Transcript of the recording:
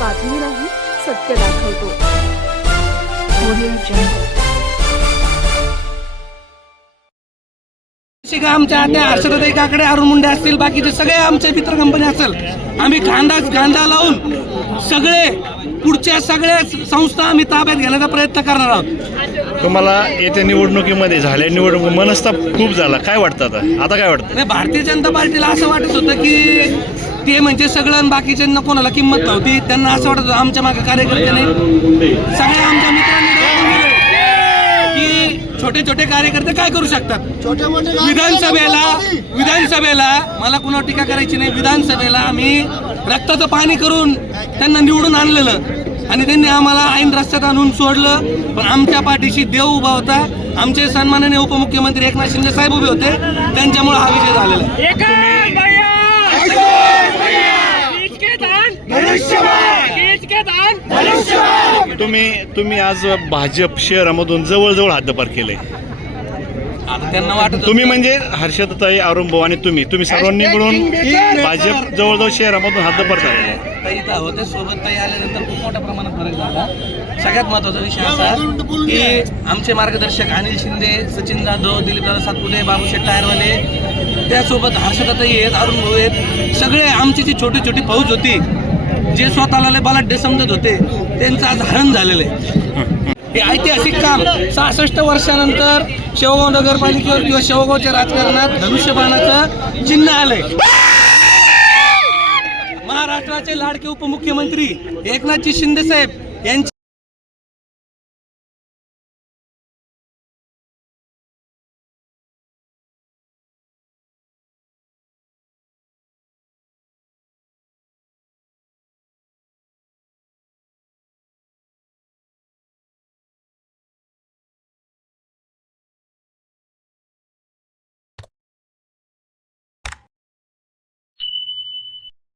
बातमी नाही, सत्य दाखवतो. Audio Jungle. आमच्या आत्या हर्षदाताई काकडे, अरुण मुंडे असतील, बाकीचे सगळे आमचे मित्र कंपनी असेल, आम्ही कांदा लावून सगळे पुढच्या सगळ्या संस्था आम्ही ताब्यात घेण्याचा प्रयत्न करणार आहोत. तुम्हाला येत्या निवडणुकीमध्ये झाल्या निवडणूक मनस्ताप खूप झाला, काय वाटतं आता काय वाटतं? नाही, भारतीय जनता पार्टीला असं वाटत होतं की ते म्हणजे सगळं आणि बाकीच्यांना कोणाला किंमत नव्हती. त्यांना असं वाटत होतं आमच्या मागे कार्यकर्ते नाही. सगळ्या आमच्या मित्रांनी दाखवून दिलं की छोटे छोटे कार्यकर्ते काय करू शकतात. विधानसभेला मला कुणावर टीका करायची नाही. विधानसभेला आम्ही रक्ताचं पाणी करून त्यांना निवडून आणलेलं आणि त्यांनी आम्हाला ऐन रस्त्यात आणून सोडलं. पण आमच्या पाठीशी देव उभा होता. आमचे सन्माननीय उपमुख्यमंत्री एकनाथ शिंदे साहेब उभे होते. त्यांच्यामुळे हा विजय झालेला आहे. तुम्ही आज भाजप शहरामधून जवळजवळ हद्दपार केलंय. आता त्यांना वाटत तुम्ही म्हणजे हर्षदाताई, अरुण भाऊ आणि तुम्ही सर्वांनी मिळून भाजप जवळजवळ शहरामधून हद्दपार झाले. ताई होते सोबत, ताई आल्यानंतर खूप मोठ्या प्रमाणात फरक झाला. सगळ्यात महत्त्वाचा विषय असा की आमचे मार्गदर्शक अनिल शिंदे, सचिन जाधव, दिलीपदादा सातपुते, बाबूशेठ टायरवाले, त्यासोबत हर्षदाताई आहेत, अरुण भाऊ आहेत. सगळे आमची जी छोटी छोटी फौज होती, जे स्वतःला बलाढ्य समजत होते, त्यांचं आज हरण झालेलं आहे. हे ऐतिहासिक काम 66 वर्षानंतर शेवगाव नगरपालिकेवर किंवा शेवगावच्या राजकारणात धनुष्यबाणाचं चिन्ह आलंय. महाराष्ट्राचे लाडके उपमुख्यमंत्री एकनाथजी शिंदे साहेब यांची